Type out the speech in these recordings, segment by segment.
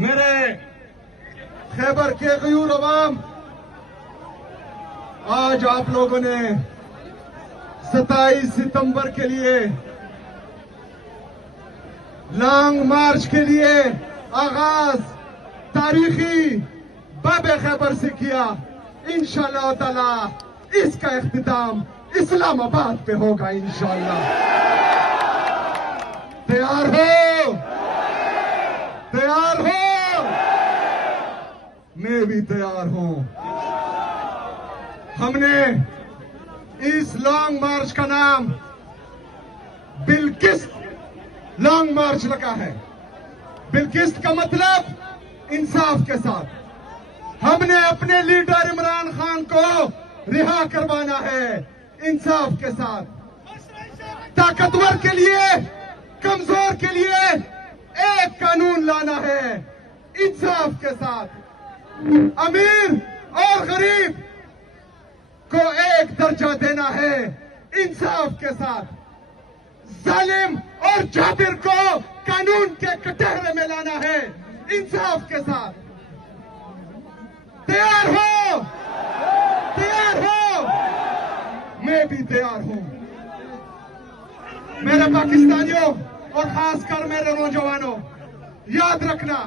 मेरे खैबर के गयूर अवाम, आज आप लोगों ने 27 सितंबर के लिए लॉन्ग मार्च के लिए आगाज तारीखी बाबे खैबर से किया। इंशाअल्लाह ताला इसका इख्तिताम इस्लामाबाद पे होगा इंशाअल्लाह। तैयार हो? तैयार हो? मैं भी तैयार हूं। हमने इस लॉन्ग मार्च का नाम बिल्किस्त लॉन्ग मार्च रखा है। बिल्किस्त का मतलब इंसाफ के साथ। हमने अपने लीडर इमरान खान को रिहा करवाना है इंसाफ के साथ। ताकतवर के लिए, कमजोर के लिए एक कानून लाना है इंसाफ के साथ। अमीर और गरीब को एक दर्जा देना है इंसाफ के साथ। जालिम और जाबिर को कानून के कटहरे में लाना है इंसाफ के साथ। तैयार हो? तैयार हो? मैं भी तैयार हूं। मेरे पाकिस्तानियों और खासकर मेरे नौजवानों, याद रखना,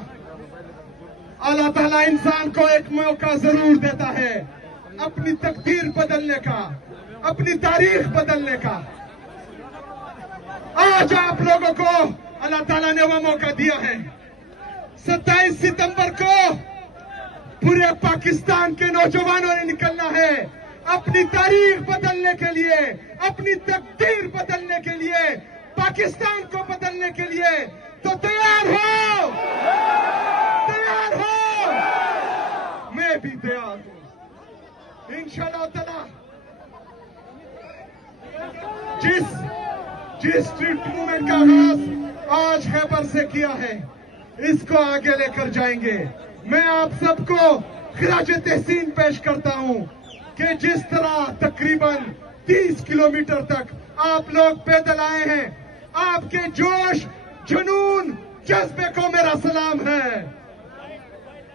अल्लाह ताला इंसान को एक मौका जरूर देता है अपनी तकदीर बदलने का, अपनी तारीख बदलने का। आज आप लोगों को अल्लाह ताला ने वह मौका दिया है। 27 सितंबर को पूरे पाकिस्तान के नौजवानों ने निकलना है अपनी तारीख बदलने के लिए, अपनी तकदीर बदलने के लिए, पाकिस्तान को बदलने के लिए। तो तैयार हो? तैयार हो? मैं भी तैयार हूं इंशाअल्लाह ताला। जिस स्ट्रीट मूवमेंट का आगाज आज खैबर से किया है, इसको आगे लेकर जाएंगे। मैं आप सबको खिराज तहसीन पेश करता हूं कि जिस तरह तकरीबन 30 किलोमीटर तक आप लोग पैदल आए हैं, आपके जोश, जुनून, जज्बे को मेरा सलाम है।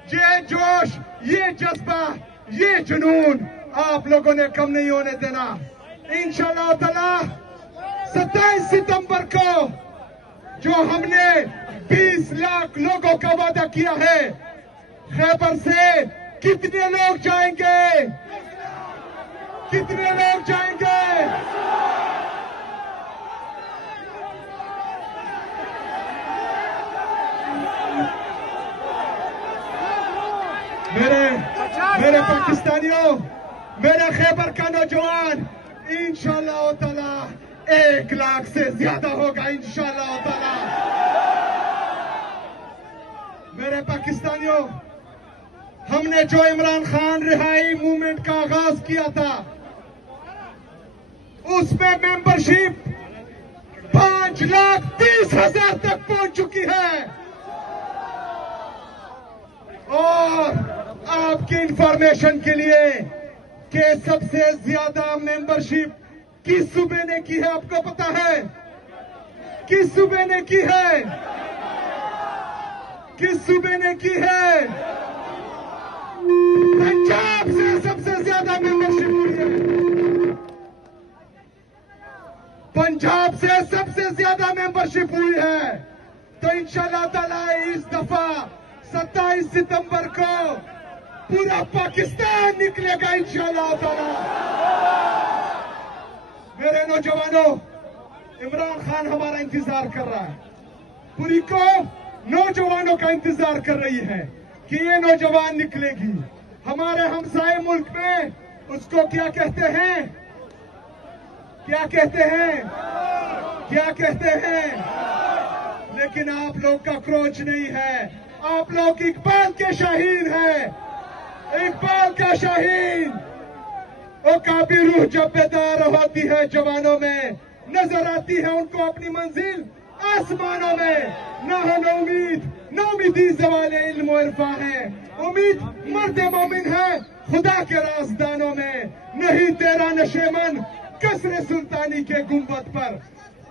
ये जोश, ये जज्बा, ये जुनून आप लोगों ने कम नहीं होने देना इंशाअल्लाह ताला। 27 सितंबर को जो हमने 20 लाख लोगों का वादा किया है, खैबर से कितने लोग जाएंगे? कितने लोग जाएंगे? मेरे पाकिस्तानियों, मेरे खैबर का नौजवान, इंशाअल्लाह ताला 1 लाख से ज्यादा होगा इंशाअल्लाह ताला। मेरे पाकिस्तानियों, हमने जो इमरान खान रिहाई मूवमेंट का आगाज किया था, उसमें मेंबरशिप 5,30,000 तक पहुंच चुकी है। और आपकी इंफॉर्मेशन के लिए कि सबसे ज्यादा मेंबरशिप किस सूबे ने की है, आपको पता है? किस सूबे ने की है? किस सूबे ने की है? पंजाब से सबसे ज्यादा मेंबरशिप हुई है। पंजाब से सबसे ज्यादा मेंबरशिप हुई है। तो इंशाअल्लाह ताला इस दफा 27 सितंबर को पूरा पाकिस्तान निकलेगा इंशाअल्लाह ताला। मेरे नौजवानों, इमरान खान हमारा इंतजार कर रहा है। पूरी कौम नौजवानों का इंतजार कर रही है कि ये नौजवान निकलेगी। हमारे हमसाए मुल्क में उसको क्या कहते हैं? क्या कहते हैं? क्या कहते हैं? लेकिन आप लोग का क्रोच नहीं है, आप लोग इकबाल के शाहीन हैं। इकबाल का शाहीन। वो काबी रूह जब बेदार होती है जवानों में, नजर आती है उनको अपनी मंजिल आसमानों में। ना हो न उम्मीद, न उम्मीदी ज़वाले इल्म व इरफा है। उम्मीद मर्द मोमिन है खुदा के राजदानों में। नहीं तेरा नशेमन कसरे सुल्तानी के गुंबद पर।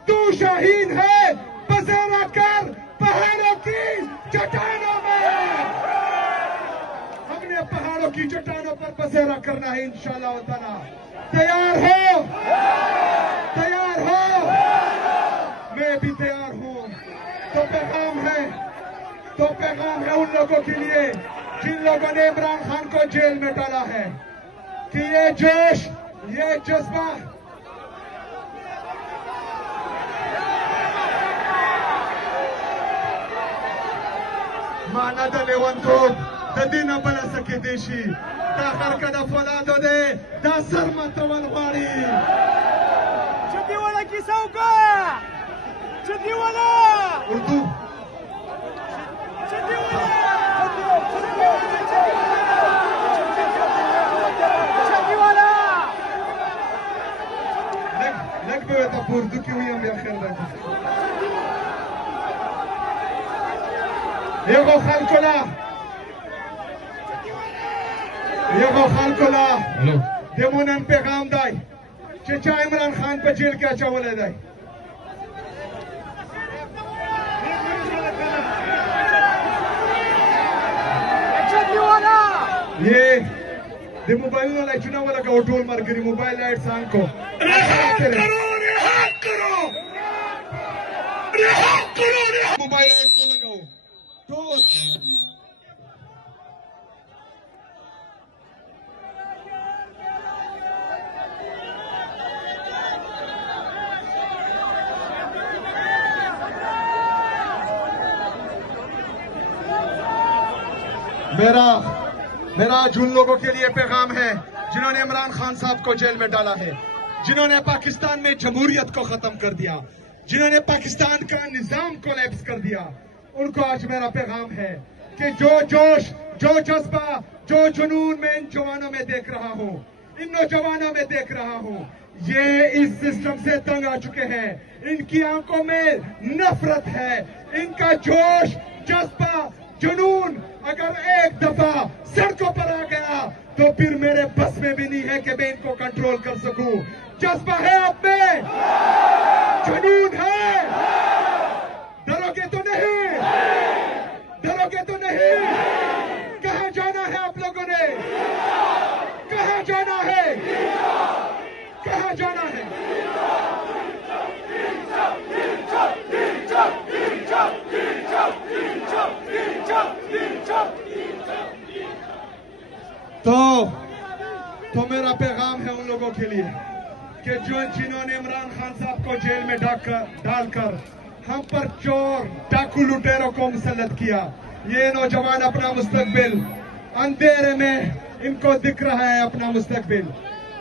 तू शाहीन है बसेरा कर पहाड़ों की चट्टानों में। की चट्टानों पर बसेरा करना है इंशाअल्लाह ताला। तैयार हो? तैयार हो? मैं भी तैयार हूं। तो पैगाम है उन लोगों के लिए जिन लोगों ने इमरान खान को जेल में डाला है कि ये जोश, ये जज्बा माना दलेवंतो दीना बला सके देशी दाखर कदा फौलादो दे दा सरमत वलवाड़ी छत्तीवाला की सौका छत्तीवाला उर्दू लग पे था उर्दू की हुई हम यार ये वो खालकोला देमोनन पैगाम दाई चचा इमरान खान पर जेल क्या चावल दाई ये दे मोबाइल नो लाइट चुना वाला का ओटोल मार गिरी मोबाइल लाइट सांग को रिहाक करो मोबाइल लाइट को लगाओ तो मेरा आज उन लोगों के लिए पैगाम है जिन्होंने इमरान खान साहब को जेल में डाला है, जिन्होंने पाकिस्तान में जमहूरियत को खत्म कर दिया, जिन्होंने पाकिस्तान का निजाम कोलैप्स कर दिया। उनको आज मेरा पैगाम है कि जो जोश, जो जज्बा, जो जुनून में इन जवानों में देख रहा हूँ, इन नौजवानों में देख रहा हूँ, ये इस सिस्टम से तंग आ चुके हैं। इनकी आंखों में नफरत है। इनका जोश, जज्बा, जुनून अगर एक दफा सड़कों पर आ गया तो फिर मेरे बस में भी नहीं है कि मैं इनको कंट्रोल कर सकूं। जज्बा है आप में, जुनून है, डरोगे तो नहीं, डरोगे तो नहीं। कहां जाना है आप लोगों ने? कहां जाना है? कहां जाना है? तो मेरा पैगाम है उन लोगों के लिए कि जिन्होंने इमरान खान साहब को जेल में डालकर हम पर चोर, डाकू, लुटेरों को मुसल्लत किया। ये नौजवान अपना मुस्तकबिल अंधेरे में इनको दिख रहा है, अपना मुस्तकबिल।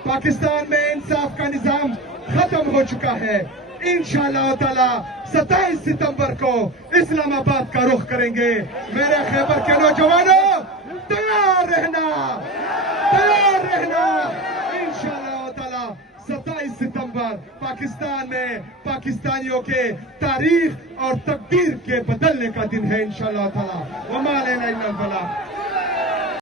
पाकिस्तान में इंसाफ का निजाम खत्म हो चुका है। इंशाअल्लाह ताला 27 सितंबर को इस्लामाबाद का रुख करेंगे। मेरे खैबर के नौजवानों तैयार रहना, तैयार रहना। इंशाअल्लाह ताला 27 सितंबर पाकिस्तान में पाकिस्तानियों के तारीख और तकदीर के बदलने का दिन है इंशाअल्लाह ताला। वमा अलैना इल्लल बलाग।